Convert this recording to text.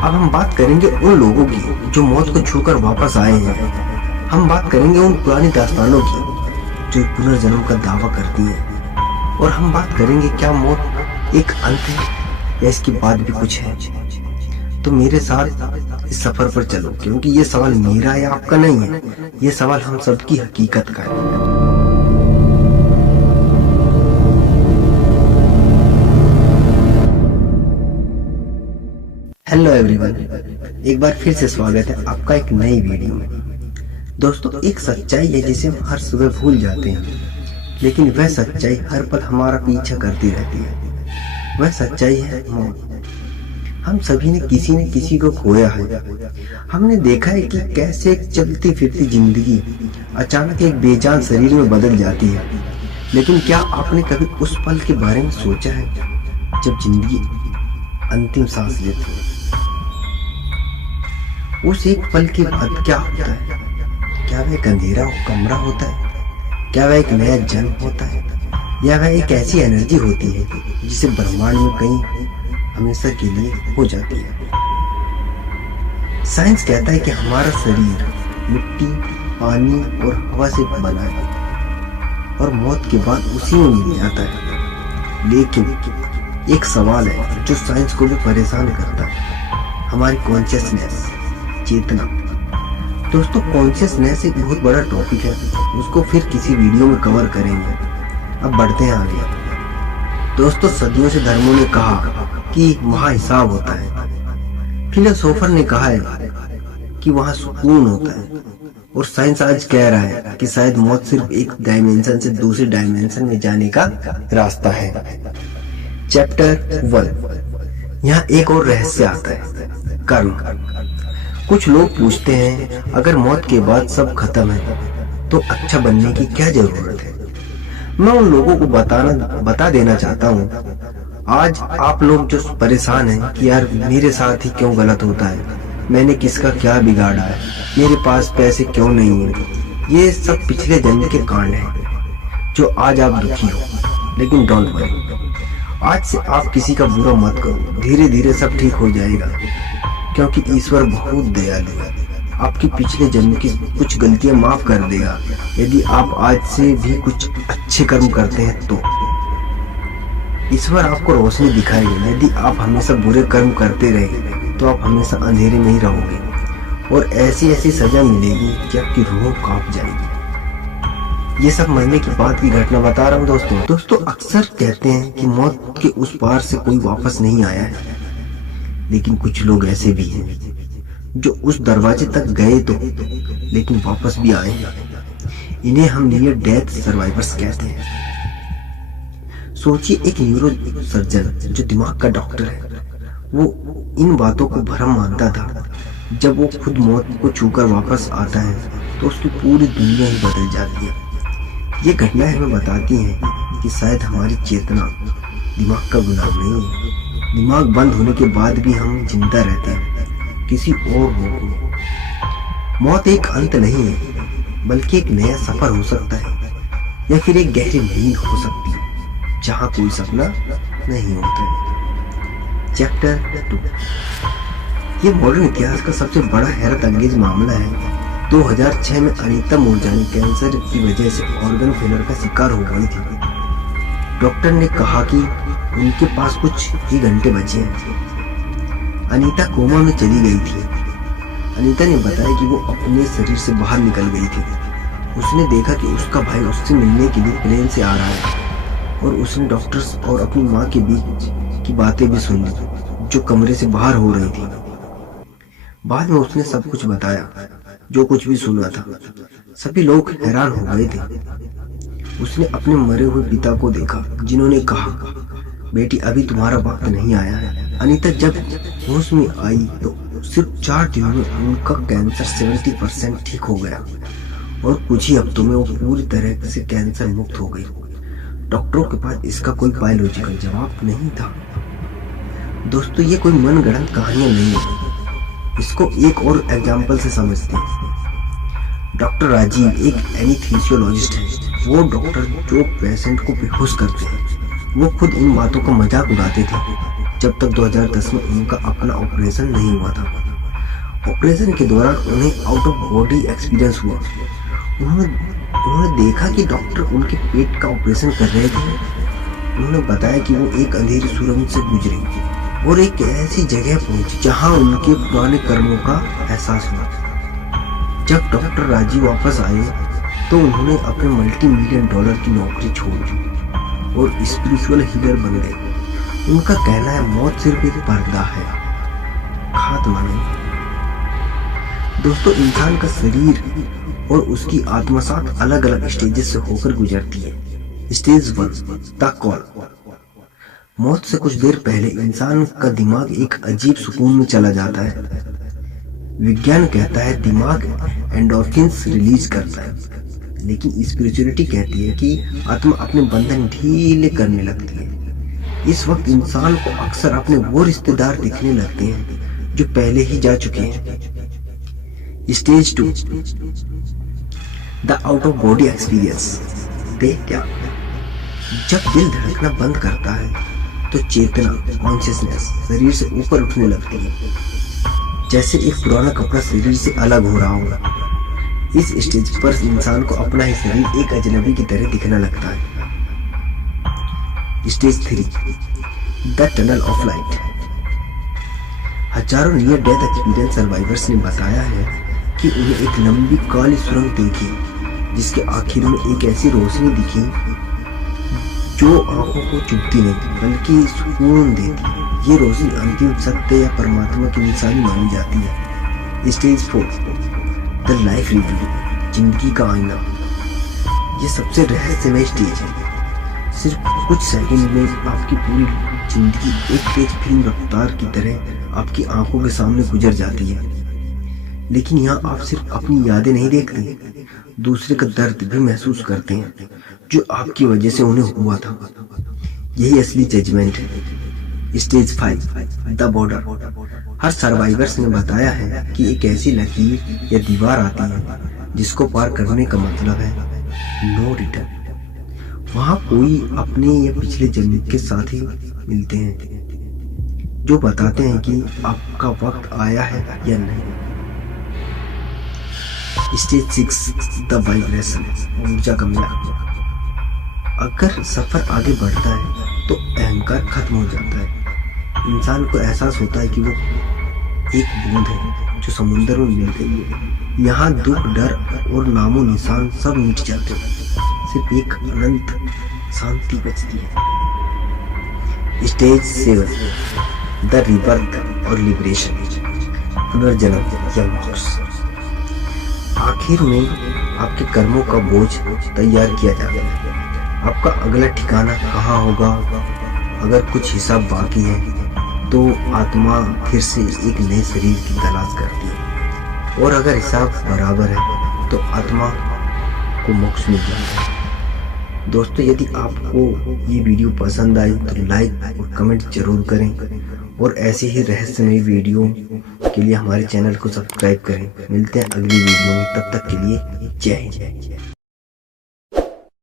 अब हम बात करेंगे उन लोगों की जो मौत को छूकर वापस आए हैं। हम बात करेंगे उन पुरानी दास्तानों की जो एक पुनर्जन्म का दावा करती हैं। और हम बात करेंगे क्या मौत एक अंत है या इसके बाद भी कुछ है। तो मेरे साथ इस सफर पर चलो, क्योंकि ये सवाल मेरा या आपका नहीं है, ये सवाल हम सबकी हकीकत का है। हेलो एवरीवन, एक बार फिर से स्वागत है आपका एक नई वीडियो में। दोस्तों, एक सच्चाई है जिसे हम हर सुबह भूल जाते हैं, लेकिन वह सच्चाई हर पल हमारा पीछा करती रहती है। वह सच्चाई है मौत। हम सभी ने किसी को खोया है। हमने देखा है कि कैसे एक चलती फिरती जिंदगी अचानक एक बेजान शरीर में बदल जाती है। लेकिन क्या आपने कभी उस पल के बारे में सोचा है जब जिंदगी अंतिम सांस लेती है? उस एक पल के बाद क्या होता है? क्या वह एक अंधेरा कमरा होता है? क्या वह एक नया जन्म होता है? या वह एक ऐसी एनर्जी होती है जिसे ब्रह्मांड में कहीं हमेशा के लिए हो जाती है? साइंस कहता है कि हमारा शरीर मिट्टी, पानी और हवा से बना है और मौत के बाद उसी में मिल जाता है। लेकिन एक सवाल है जो साइंस को भी परेशान करता है, हमारी कॉन्शियसनेस, चेतना। दोस्तों, कॉन्शियसनेस एक बहुत बड़ा टॉपिक है, उसको फिर किसी वीडियो में कवर करेंगे। अब बढ़ते हैं आगे। दोस्तों, सदियों से धर्मों ने कहा कि वहाँ हिसाब होता है। फिलोसोफर ने कहा है कि वहाँ सुकून होता है, और साइंस आज कह रहा है कि शायद मौत सिर्फ एक डायमेंशन से दूसरे डायमेंशन में जाने का रास्ता है। चैप्टर 1, यहाँ एक और रहस्य आता है, कर्म। कुछ लोग पूछते हैं, अगर मौत के बाद सब खत्म है तो अच्छा बनने की क्या जरूरत है? मैं उन लोगों को बता देना चाहता हूँ। आज आप लोग जो परेशान हैं कि यार मेरे साथ ही क्यों गलत होता है, मैंने किसका क्या बिगाड़ा है, मेरे पास पैसे क्यों नहीं है, ये सब पिछले जन्म के कांड हैं जो आज आप दुखी हो। लेकिन डोंट वरी, आज से आप किसी का बुरा मत करो, धीरे धीरे सब ठीक हो जाएगा, क्योंकि ईश्वर बहुत दयालु है। आपकी पिछले जन्म की कुछ गलतियां माफ कर देगा यदि आप आज से भी कुछ अच्छे कर्म करते हैं तो। ईश्वर आपको रोशनी दिखाएगा। यदि आप हमेशा बुरे कर्म करते रहे तो आप हमेशा अंधेरे में ही रहोगे, और ऐसी ऐसी सजा मिलेगी कि आपकी रूह कांप जाएगी। ये सब मरने की बाद की घटना बता रहा हूँ दोस्तों, अक्सर कहते हैं कि मौत के उस पार से कोई वापस नहीं आया है, लेकिन कुछ लोग ऐसे भी हैं जो उस दरवाजे तक गए तो लेकिन वापस भी आए। इन्हें हम नियर डेथ सर्वाइवर्स कहते हैं। सोचिए, एक न्यूरो सर्जन जो दिमाग का डॉक्टर है, वो इन बातों को भ्रम मानता था। जब वो खुद मौत को छूकर वापस आता है तो उसकी पूरी दुनिया ही बदल जाती है। ये घटनाएं हमें बताती हैं कि शायद हमारी चेतना दिमाग का गुलाम नहीं है। दिमाग बंद होने के बाद भी हम जिंदा रहते हैं किसी और को। मौत एक अंत नहीं है, बल्कि एक नया सफर हो सकता है, या फिर एक गहरी नींद हो सकती है जहां कोई सपना नहीं होता है। चैप्टर 2, ये मॉडर्न इतिहास का सबसे बड़ा हैरत अंगेज मामला है। 2006 में अनीता मूरजानी कैंसर की वजह से ऑर्गन फेलियर का शिकार हो गई थी। डॉक्टर ने कहा कि उनके पास कुछ ही घंटे बचे हैं। अनीता कोमा में चली गई थी। अनीता ने बताया कि वो अपने शरीर से बाहर निकल गई थी। उसने देखा कि उसका भाई उससे मिलने के लिए प्लेन से आ रहा है, और उसने डॉक्टर्स और अपनी माँ के बीच की बातें भी सुन ली जो कमरे से बाहर हो रही थी। बाद में उसने सब कुछ बताया, जो कुछ भी सुना था। सभी लोग हैरान हो गए थे। उसने अपने मरे हुए पिता को देखा, जिन्होंने कहा, बेटी अभी तुम्हारा वक्त नहीं आया है। अनीता जब होश में आई तो सिर्फ 4 दिनों में उनका कैंसर 70% ठीक हो गया, और कुछ ही हफ्तों में वो पूरी तरह से कैंसर मुक्त हो गई। डॉक्टरों के पास इसका कोई बायोलॉजिकल जवाब नहीं था। दोस्तों, ये कोई मनगढ़ंत कहानियां नहीं है। इसको एक और एग्जाम्पल से समझते हैं। डॉक्टर राजीव एक एनेस्थीसियोलॉजिस्ट है। वो डॉक्टर जो पेशेंट को बेहोश करते हैं, वो खुद इन बातों का मजाक उड़ाते थे। जब तक 2010 में उनका अपना ऑपरेशन नहीं हुआ था। ऑपरेशन के दौरान उन्हें आउट ऑफ बॉडी एक्सपीरियंस हुआ। उन्होंने देखा कि डॉक्टर उनके पेट का ऑपरेशन कर रहे थे। उन्होंने बताया कि वो एक अंधेरी सुरंग से गुजरे और एक ऐसी जगह पहुंचे जहां उनके पुराने कर्मों का एहसास हुआ। जब डॉक्टर राजी वापस आए तो उन्होंने अपने $multi-million की नौकरी छोड़ दी और स्पिरिचुअल हीलर बन गए। उनका कहना है मौत सिर्फ एक पर्दा है, खात्मा नहीं। दोस्तों, इंसान का शरीर और उसकी आत्मा 7 अलग अलग स्टेजेस से होकर गुजरती है। Stage 1 the call. मौत से कुछ देर पहले इंसान का दिमाग एक अजीब सुकून में चला जाता है। विज्ञान कहता है दिमाग एंडोर्फिन्स रिलीज करता है, लेकिन स्पिरिचुअलिटी कहती है कि आत्मा अपने बंधन ढीले करने लगती है। इस वक्त इंसान को अक्सर अपने वो रिश्तेदार दिखने लगते हैं जो पहले ही जा चुके हैं। Stage 2 the out of body experience. क्या जब दिल धड़कना बंद करता है तो चेतना कॉन्शियसनेस शरीर से ऊपर उठने लगती है, जैसे एक पुराना कपड़ा शरीर से अलग हो रहा हो। इस स्टेज पर इंसान को अपना ही शरीर एक अजनबी की तरह दिखने लगता है। Stage 3 the tunnel of light. हजारों नियर डेथ एक्सपीरियंस सर्वाइवर्स ने बताया है कि उन्हें एक लंबी काली सुरंग देखी जिसके आखिर में एक ऐसी रोशनी दिखी जो आंखों को चुभती नहीं बल्कि सुकून देती। ये रोशनी अंतिम सत्य या परमात्मा की निशानी मानी जाती है। Stage 4 the life review. जिंदगी का आईना। ये सबसे रहस्यमय स्टेज है। सिर्फ कुछ सेकंड में आपकी पूरी जिंदगी एक तेज फिल्म रफ्तार की तरह आपकी आंखों के सामने गुजर जाती है। लेकिन यहाँ आप सिर्फ अपनी यादें नहीं देखते, दूसरे का दर्द भी महसूस करते हैं जो आपकी वजह से उन्हें हुआ था। यही असली जजमेंट है। Stage 5 the border. Her survivors ने बताया है कि एक ऐसी लकीर या दीवार आती है जिसको पार करने का मतलब है नो रिटर्न। वहां कोई अपने या पिछले जन्म के साथी मिलते हैं जो बताते हैं कि आपका वक्त आया है या नहीं। Stage 6 the vibration. ऊर्जा का मिलान। अगर सफर आगे बढ़ता है तो अहंकार खत्म हो जाता है। इंसान को एहसास होता है कि वो एक बूंद है जो समुद्र में मिल गई है। यहाँ दुख, डर और नामो निशान सब मिट जाते हैं, सिर्फ एक अनंत शांति बचती है। स्टेज 7 द रिबर्थ और लिबरेशन। पुनर्जन्म या मोक्ष। आखिर में आपके कर्मों का बोझ तैयार किया जाता है। आपका अगला ठिकाना कहाँ होगा? अगर कुछ हिसाब बाकी है तो आत्मा फिर से एक नए शरीर की तलाश करती है, और अगर हिसाब बराबर है तो आत्मा को मोक्ष मिल जाता है। दोस्तों, यदि आपको ये वीडियो पसंद आई तो लाइक और कमेंट जरूर करें, और ऐसे ही रहस्यमय वीडियो के लिए हमारे चैनल को सब्सक्राइब करें। मिलते हैं अगली वीडियो में, तब तक के लिए जय हिंद।